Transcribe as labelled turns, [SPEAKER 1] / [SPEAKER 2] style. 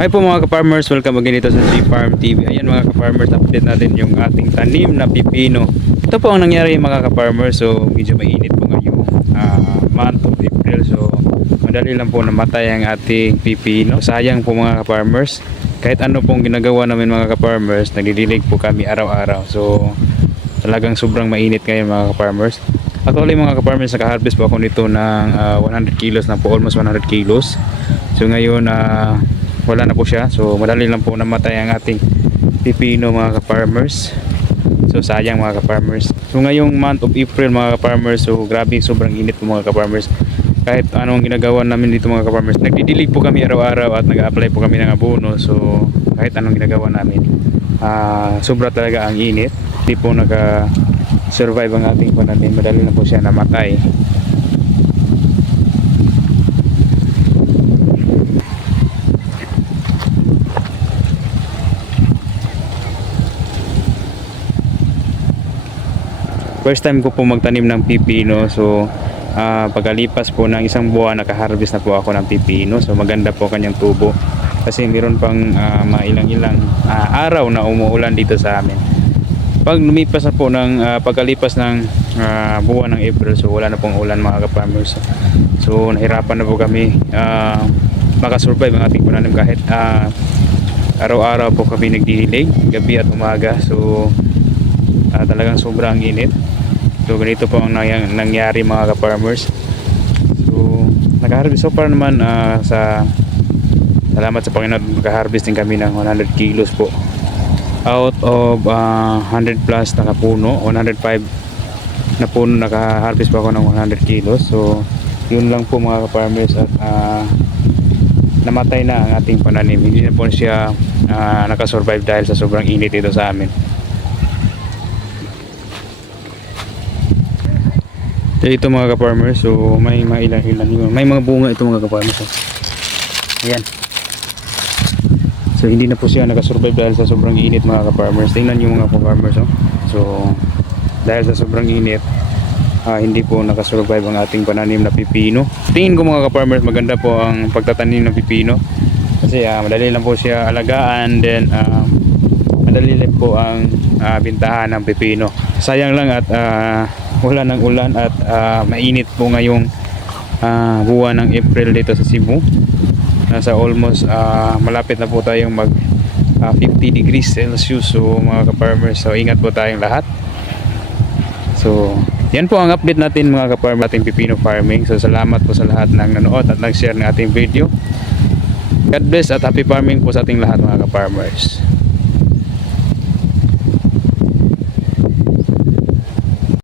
[SPEAKER 1] Hi po mga ka-farmers, welcome again dito sa G Farm TV. Ayan mga ka-farmers, update natin yung ating tanim na pipino. Ito po ang nangyari mga ka-farmers, so medyo mainit po ngayong ah, month of April. So madali lang po namatay ang ating pipino. Sayang po mga ka-farmers, kahit ano pong ginagawa namin mga ka-farmers, nagdidilig po kami araw-araw. So talagang sobrang mainit ngayon mga ka-farmers. Actually mga ka-farmers, naka-harvest po ako nito ng ah, 100 kilos na po, almost 100 kilos. So ngayon, ah, wala na po siya. So madali lang po namatay ang ating pipino mga ka-farmers. So sayang mga ka-farmers. So ngayong month of April mga ka-farmers, so grabe sobrang init po mga ka-farmers. Kahit anong ginagawa namin dito mga ka-farmers, nagdidilig po kami araw-araw at nag-apply po kami ng abono. So kahit anong ginagawa namin, ah sobra talaga ang init. Hindi po naka-survive ang ating pananim. Madali lang po siya namatay. first time ko po magtanim ng pipino so ah, pagkalipas po ng isang buwan nakaharvest na po ako ng pipino so maganda po kanyang tubo kasi meron pang ah, mga ilang-ilang ah, araw na umuulan dito sa amin pag lumipas na po ng ah, pagkalipas ng ah, buwan ng April so wala na pong ulan mga ka-farmers. So nahirapan na po kami ah, makasurvive ang ating pananim kahit ah, araw-araw po kami nagdihilig gabi at umaga. So Ah, talagang sobrang init. So ganito po ang nangyari mga ka-farmers. So nag-harvest. So far naman ah, sa salamat sa Panginoon nag-harvest din kami ng 100 kilos po out of ah, 100 plus na puno 105 na puno naka-harvest po ako ng 100 kilos so yun lang po mga ka-farmers at ah, namatay na ang ating pananim hindi na po siya ah, nakasurvive dahil sa sobrang init dito sa amin So, ito mga ka-farmers, so may mga ilan ilan. May mga bunga ito mga ka-farmers. oh. Ayan. So hindi na po siya nakasurvive dahil sa sobrang init mga ka-farmers. Tingnan nyo mga ka-farmers. Oh. So dahil sa sobrang init, ah, hindi po nakasurvive ang ating pananim na pipino. Tingin ko mga ka-farmers, maganda po ang pagtatanim ng pipino. Kasi ah, madali lang po siya alagaan, then ah, madali lang po ang ah, bintahan ng pipino. Sayang lang at ah, wala ng ulan at ah, mainit po ngayong ah, buwan ng April dito sa Cebu. Nasa almost ah, malapit na po tayong mag ah, 50 degrees Celsius so mga ka-farmers so ingat po tayong lahat. So yan po ang update natin mga ka-farmer ating pipino farming. So salamat po sa lahat ng nanood at nag-share ng ating video. God bless at happy farming po sa ating lahat mga ka-farmers.